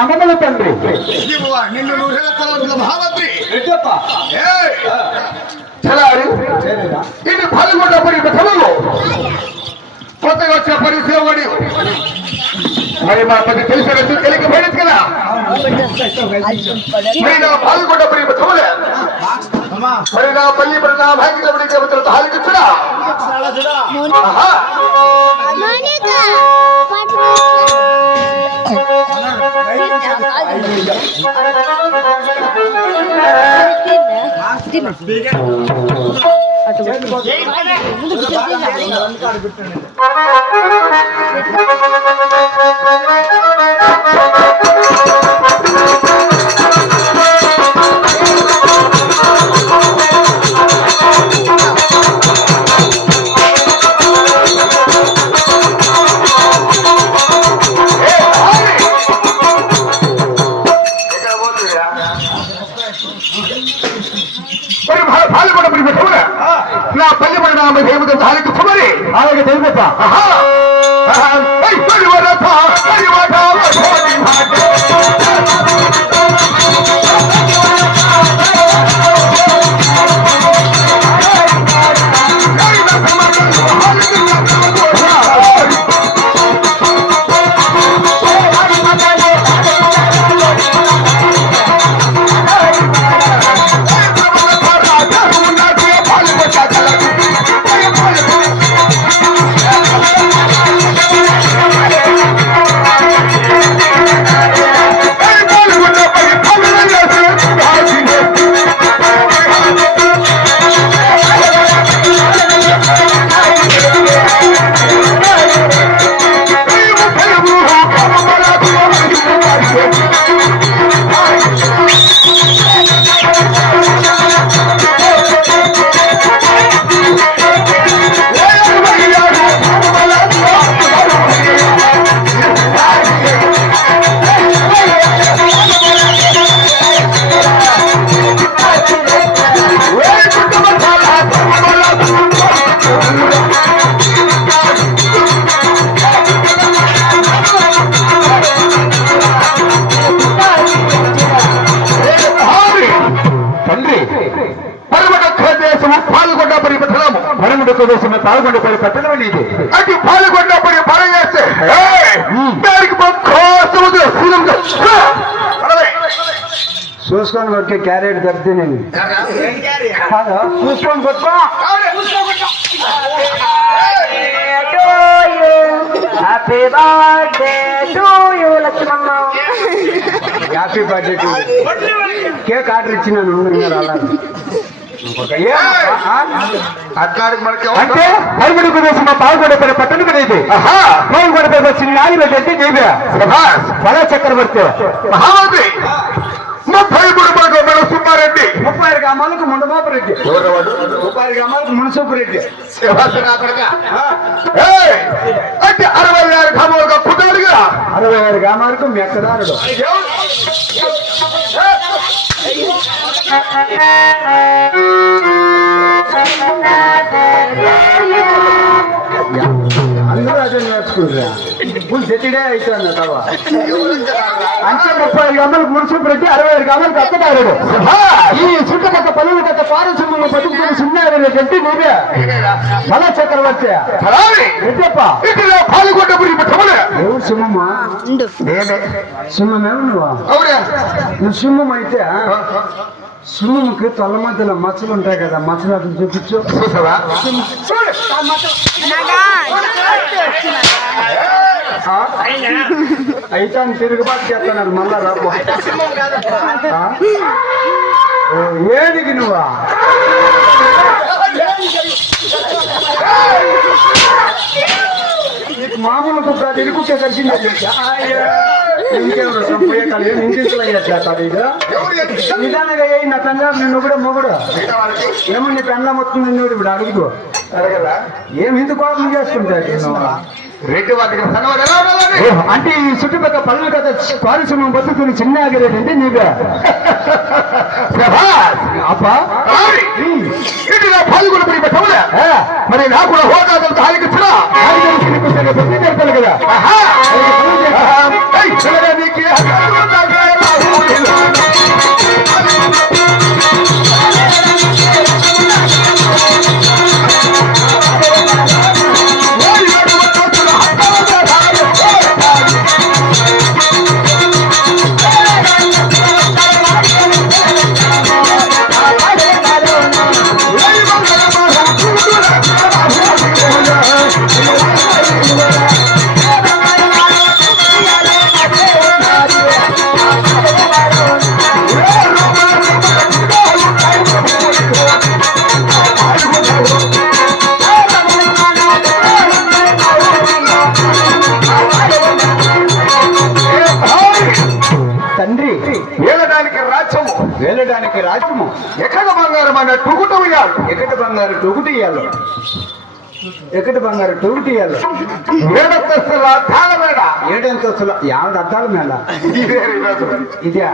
అమ్మమ్మ తండ్రి నిన్ను మహామంత్రి ఇది పాల్గొన్నప్పటి క్రమంలో కొత్తగా వచ్చిన పరిసేవడి మరి మా పది తెలిసినట్టు తెలియకపోయినది కదా మరి నా పాల్గొన్నప్పటి క్రమలే మరి నా పల్లి మరి నా భాగ్యపడి దేవతలతో హాలికిచ్చుడా నా పల్లి పడిన దేవత ధారికి కుమరి అలాగే తెలుపా పాల్గొండపడి పట్టణం ఇది అటు పాల్గొండపడి పని చేస్తే దానికి చూసుకొని వచ్చే క్యారెట్ తప్పితే నేను చూసుకొని కొట్టుకో happy birthday to you Lakshmamma happy birthday to cake order ఇచ్చినాను అంటే పైగుడి కోసం పాల్గొండ పట్టణ ఇది పాల్గొండ వచ్చిన నాయకులంటే నీవే బల చక్రవర్తి మహామంత్రి 33 సుబ్బారెడ్డి 30 గ్రామాలకు ముండమోపరెడ్డి 30 గ్రామాలకు మున్సూపరెడ్డి అంటే 66 గ్రామాలకు పుట్టాడుగా 66 గ్రామాలకు మెక్కదారుడు అందరూ అదే నేర్చుకుంటారా సెటిడే అవుతుంది తవా అంటే 30 గ్రామాలకు మున్సూపరెడ్డి 65 గ్రామాలకు అత్తగారుడు ఈ చుట్టుపక్క పనులు గత పారిశ్రమంలో బతుకుతున్న సున్నారెడ్డి నీవే బల చక్రవర్తి ఎవరు సింహమ్మా నేనే సింహమేమో నువ్వు సింహం అయితే సున్నుకి తల్ల మధ్యలో మచ్చలు ఉంటాయి కదా, మచ్చలు అట్లా చూపించు. చూసావా? అయితే తిరుగుబాటు చేస్తున్నాడు మళ్ళా రాబో. ఏదికి నువ్వా? నీకు మామూలు కుక్క తిరుగుకే కలిసింది. ఇంకెవరు సంపోయే కాదు, ఏం ఇంటించలేదు ఇది. నిదానంగా అయ్యి నా తండ్రి నిన్ను కూడా మొగుడు ఏమో నీ పెండ్లం వస్తుంది నువ్వు ఇప్పుడు అడుగుతూ అడగలా? ఏం ఇంత కోపం చేసుకుంటా రెడ్డి వాటికి అంటే ఈ చుట్టుపక్కల పనులు కదా పారిశ్రమం బతుకుని చిన్న ఆగిరేది అంటే నీకు అప్పా మరి నాకు కూడా హోదా హాలికి కదా వేలడానికి రాజ్యము ఎక్కడ బంగారం అన్న టుగుట ఉయ్యాలి. ఎక్కటి బంగారు టొగుటి ఇయ్యాలి, ఎక్కటి బంగారు టొగుటి ఇయ్యాలి. ఏడంతస్తుల తాళ మేడ, ఏడంతస్తుల 50 అద్దాల మేళ ఇదే.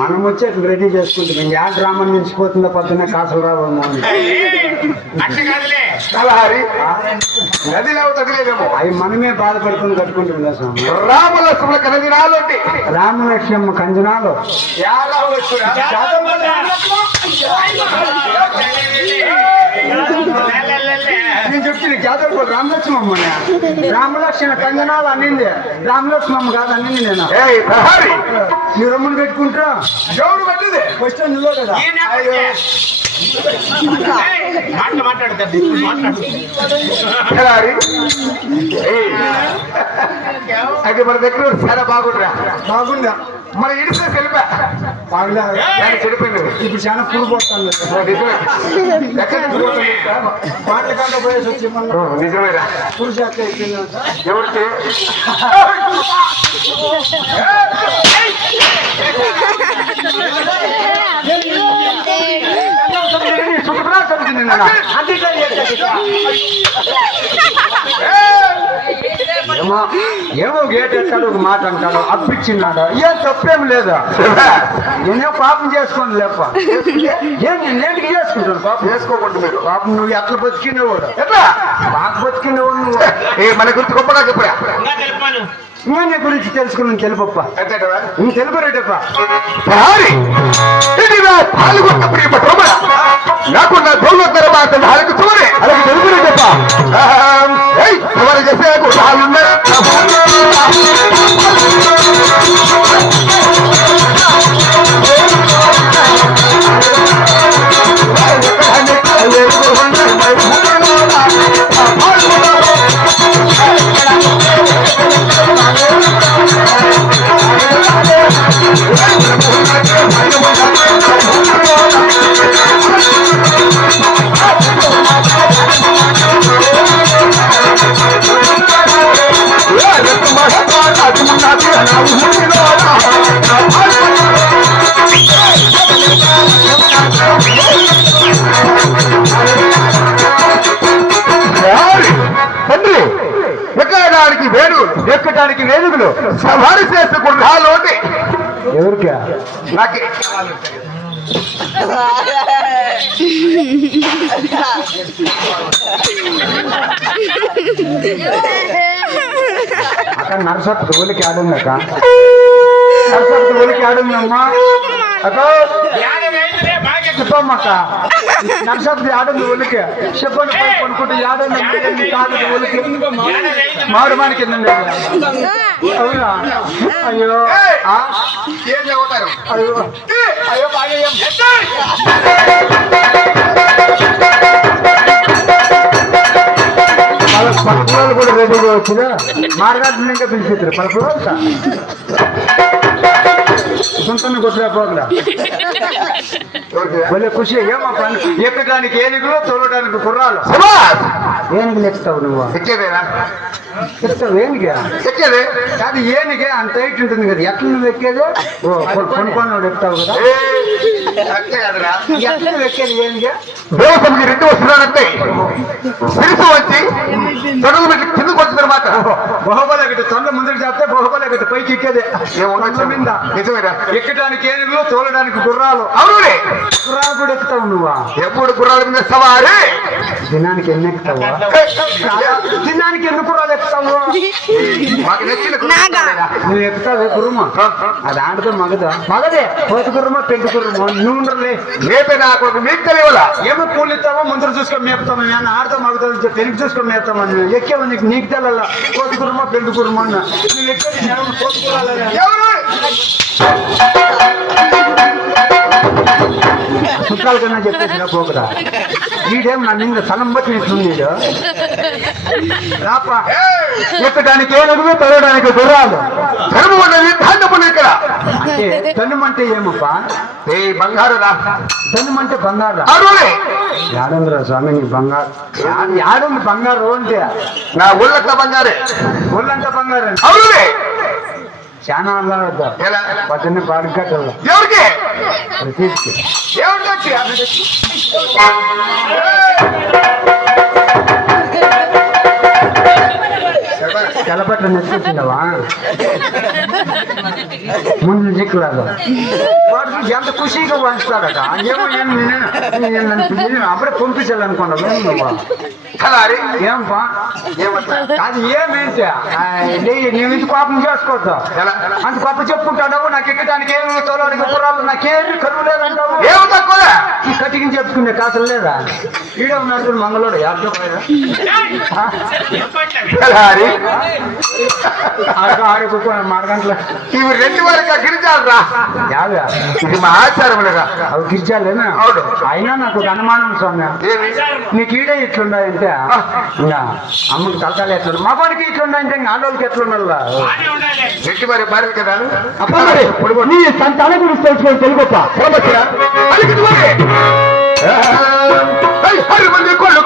మనం వచ్చేట్లు రెడీ చేసుకుంటాం. ఇంకా గ్రామం నిలిచిపోతుందో పొద్దున్న కాసులు రావడం కలహారి నదిలో తగిలేదేమో. అవి మనమే బాధపడుకుని కట్టుకుంటున్నా స్వామి. రామలక్ష్మణ కనదినాలు రామలక్ష్మ కంజనాలు నేను చెప్తుంది జాతర రామలక్ష్మమ్మని. రామలక్ష్మణ కంజనాలు అన్నింది, రామలక్ష్మమ్మ కాదు అన్నింది. నేను నీ రొమ్ములు పెట్టుకుంటా ఎవరు పెట్టింది ఫస్ట్ నువ్వే కదా. అది మన దగ్గర చాలా బాగుండ్రా. బాగుందా? మన ఇడిసే తెలిపా బాగుందా? చెడిపోయింది. ఇప్పుడు చాలా పురుగు పోతాను. ఎక్కడ నుంచి పోతుంది? పాటల కాక పోయేసి వచ్చి మన నిజమేరా? పురుషు అక్క అయిపోయిందంట. ఎవరికి ఏమో గేట్ ఎట్టాడు, ఒక మాట అంటాడు, అప్పిచ్చిన్నాడు. ఏం తప్పేం లేదా? నేనేం పాపం చేసుకోండి లేప. ఏం నేను నేటికి చేసుకుంటాను పాపం. చేసుకోకుండా మీరు పాపం నువ్వు ఎట్లా బతికినవాడు, ఎట్లా బాగా బతికినవాడు నువ్వు. మన గురించి గొప్పగా చెప్పరా? నీ గురించి తెలుసుకుని తెలుపప్ప. నువ్వు తెలుపరేటప్ప. నాకు నా దొంగ తర్వాత నాలుగు చూడే అలాగే తెలుపురేటప్ప. ఎవరు చేసే తండ్రి ఎక్కడానికి వేడుకలు, ఎక్కడానికి వేడుకలు సవారి చేసుకుంటా లోటి ఎవరికి నాకే అక్కడ నరసత్తు తోలికి ఆడుందక్క. నరసత్తు తోలికి ఆడుందమ్మా. అక్క చెప్పమ్మక్క నర్సపు ఆడది ఒలికి చెప్పండి కొనుక్కుంటే ఆడండి కాదు ఒలికి మాడు మానికి అవునా అయ్యో ఏం చదువుతారు అయ్యో అయ్యో బాగా పలుపురాలు కూడా రెడీగా వచ్చిన మార్గాన్ని ఇంకా పిలిచిద్దరు పలుపురాలు సొంతంగా కొట్టలేకపోకుండా భలే ఖుషి ఏమో పని ఎక్కడానికి ఏనుగులు తోలడానికి గుర్రాలు ఏనుగులు ఎక్కుతావు నువ్వు ఎక్కేదేనా ఎక్కుతావు ఏనుగా ఎక్కేదే కాదు ఏనుగే అంత హైట్ ఉంటుంది కదా ఎట్లా నువ్వు ఎక్కేది కొనుక్కొని ఎక్కుతావు కదా అంతే కదరా ఎట్లా నువ్వు ఎక్కేది ఏనుగా దేవసంకి రెండు వస్తున్నానంటే సిరిసు వచ్చి తొడుగు పెట్టి కిందకు వచ్చిన తర్వాత బహుబలి తొండ ముందుకు చేస్తే బహుబలి పైకి ఎక్కేదే మీద నిజమేరా ఎక్కడానికి ఏనుగులు తోలడానికి గుర్రాలు అవునులే గుర్రాలు కూడా ఎక్కుతావు నువ్వా ఎప్పుడు గుర్రాల మీద సవారి దినానికి ఎన్ని ఎక్కుతావా దినానికి ఎన్ని గుర్రాలు ఎక్కుతావు మాకు నచ్చిన నువ్వు ఎక్కుతావే గుర్రమా అది ఆడదో మగదే పోతు గుర్రమా పెంటు గుర్రమా నువ్వు ఉండలే రేపే నాకు మీకు తెలియదా ఏమో పూలు ఇస్తావో ముందర చూసుకొని మేపుతాము నేను ఆడతాం మగతా తెలుగు చూసుకొని మేపుతామని ఎక్కేవా నీకు తెల్ల పోతు గుర్రమా పెంటు గుర్రమా అన్న నువ్వు ఎక్కేది పోతు గుర్రాలే చుట్టాల కన్నా చెప్పేసిన పోకరా వీడేం నన్ను ఇంకా స్థలం బట్టి నీడు రాపా ఎక్కడానికి ఏనుగులు తొలగడానికి గుర్రాలు ధర్మం ఉన్నది ధాన్యపు ఇక్కడ అంటే ధనుమంటే ఏమప్పా ఏ బంగారు రా ధనుమంటే బంగారు అవునులే యాడంద్ర స్వామి నీకు బంగారు యాడుంది బంగారు అంటే నా ఊళ్ళంతా బంగారే ఒళ్ళంతా బంగారు అంటే అవునులే చాలా అల్లాడద్దా ఎలా పక్కనే పాడుకట్టలు ఎవరికి ప్రతీతికి ఎవరికి వచ్చి తెల్లపట్ల నెచ్చుకొచ్చిండవా ముందు జిక్కులాగా వాడు ఎంత ఖుషిగా పంచుతాడట ఏమో అప్పుడే పంపించాలనుకున్నా నువ్వు కలారి ఏంపా ఏమంటా అది ఏమేంటి నేను ఇంత కోపం చేసుకోవద్దు ఎలా అంత గొప్ప చెప్పుకుంటావు నాకు ఎక్కడానికి ఏమి తోలానికి పురాలు నాకేమి కరువు లేదంటావు ఏమి తక్కువ ఈ కటికి చెప్పుకునే కాసులు లేదా ఈడే ఉన్నాడు మంగళోడు యాభై కలారి ఆరు మార్గంట్ల ఇవి రెండు వరకు గిరిజాలరా యాభై ఇది మా ఆచారం లేదా అవి గిరిజాలేనా అవును అయినా నాకు ఒక అనుమానం స్వామి ఏమి నీకు ఈడే ఇట్లున్నాయంటే ఇంకా అమ్మకి తలకాలు ఎట్లుండు మా పనికి ఇట్లున్నాయంటే ఇంకా ఆడోళ్ళకి ఎట్లుండాలా రెడ్డి మరి భార్య కదా అప్పుడు నీ తన గురించి తెలుసుకొని తెలుగొప్ప మంది కొళ్ళు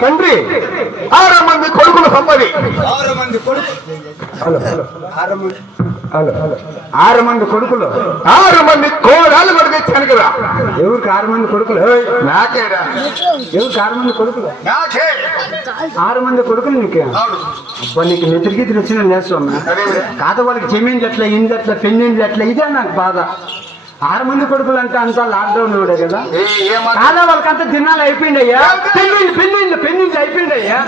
తండ్రి 6 మంది కొడుకులు సంపది 6 మంది కొడుకు ఆరు మంది కొడుకులు 6 మంది కోడాలు కూడా తెచ్చాను కదా ఎవరికి 6 మంది కొడుకులు నాకేరా ఎవరికి 6 మంది కొడుకులు నాకే 6 మంది కొడుకులు నీకు అవును అబ్బా నీకు నెత్తికి వచ్చిన నేర్చుకోమ్మా కాత వాళ్ళకి జమీన్లు ఎట్లా ఇండ్లు ఎట్లా పెళ్ళిళ్ళు ఎట్లా ఇదే నాకు బాధ 6 మంది కొడుకులు అంటే అంతా లాక్డౌన్ కూడా కదా కాదా వాళ్ళకంతా దినాలు అయిపోయిందయ్యా పెళ్ళిళ్ళు అయిపోయిందయ్యా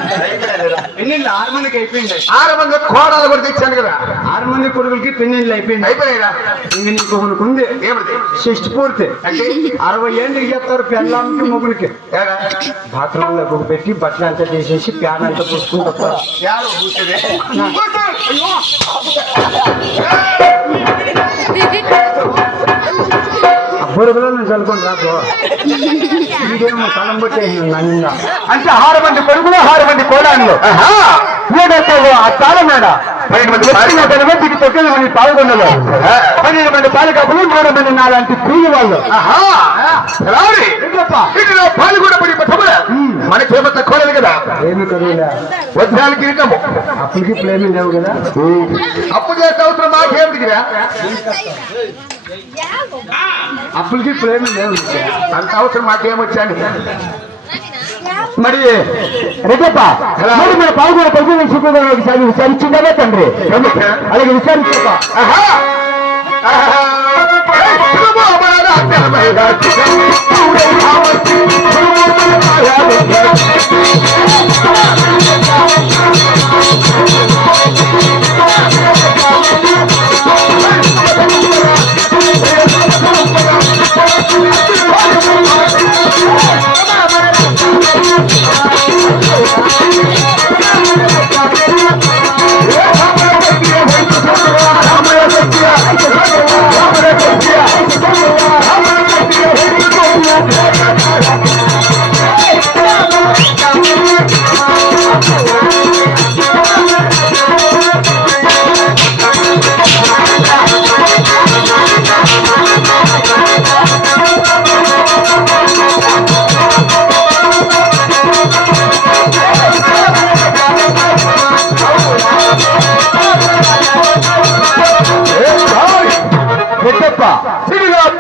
పెళ్ళిళ్ళు 6 మందికి అయిపోయింది 6 మంది కోడాలు కూడా తెచ్చాను కదా 6 మంది కొడుకులకి పెళ్ళిళ్ళు అయిపోయింది అయిపోయినా ఇంక నీకు ఒకరికి ఉంది ఏమిటి షష్టి పూర్తి అంటే 60 ఏళ్ళకి చెప్తారు పెళ్ళానికి మొగుడికి బాత్రూంలో గుడి పెట్టి బట్టలు అంతా తీసేసి ప్యాన్ అంతా పూసుకుంటారు యారు కూర్చోదే బురుగులో నేను చదువుకొని రాకు ఇదేమో స్థలం బట్టే నన్ను అంటే 6 మంది కొడుకులు 6 మంది కోడాళ్ళు ఏడైతే ఆ తాళం మేడ 12 మందికి 9 మంది పాల్గొన్నారు. 12 మంది పాలకపులు, 3 మంది నాలాంటి కూలి వాళ్ళు. వీటిలో పాల్గొనబడి మనకేమో తక్కువలేదు కదా. ఏమి కరువులే, వజ్రాలకి ఇరకము అప్పులకి ప్రేమి లేవు కదా. అప్పు చేసే అవసరం మాకేమిటి కదా. అప్పులకి ప్రేమి లేవు, అంత అవసరం మాకేమొచ్చాను. మరి రెడ్డప్ప మరి మన పాల్గొన ప్రజలను శుక్రవారం ఒకసారి విచారించిందా తండ్రి? అలాగే విచారించప్ప.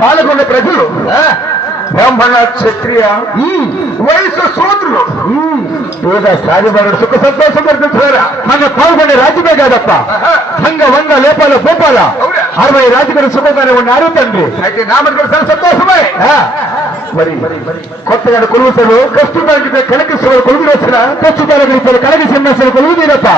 పాల్గొన్న ప్రజలు బ్రాహ్మణ క్షత్రియ వయసు సోదరులు సాగిబారు సుఖ సంతోషం వర్తించారా. మన పాల్గొనే రాజ్యమే కాదప్ప, సంఘ వంగ లేపాల భూపాల 60 రాజుగారు సుఖంగానే ఉన్నారు తండ్రి. అయితే నామకరణ సంతోషమే. మరి కొత్తగా కొలువుతారు కష్టంగా కనకిస్తున్న కొలువులు వచ్చిన ప్రస్తుతాలు కనకి చిన్న కొలువు తీరప్ప.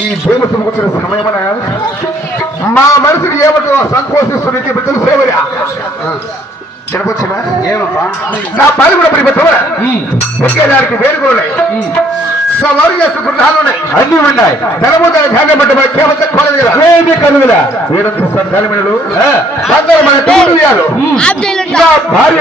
ఈ దేవుడు వచ్చిన సమయమన మా మనసుకి ఏమంటో సంకోచిస్తున్నకి బిడ్డలు సేవరా జరపొచ్చినా ఏమప్పా నా పాలు కూడా పరిపెట్టవరా. ఒకేదానికి వేడుకోలున్నాయి, సవారు చేస్తూ గృహాలున్నాయి, అన్ని ఉన్నాయి. ధనము దాని ధ్యానం పట్ట కేవలం కోలేదు కదా. ఏమి కలుగులా వేడంత సంతానములు బంగారు మన తోడు భార్య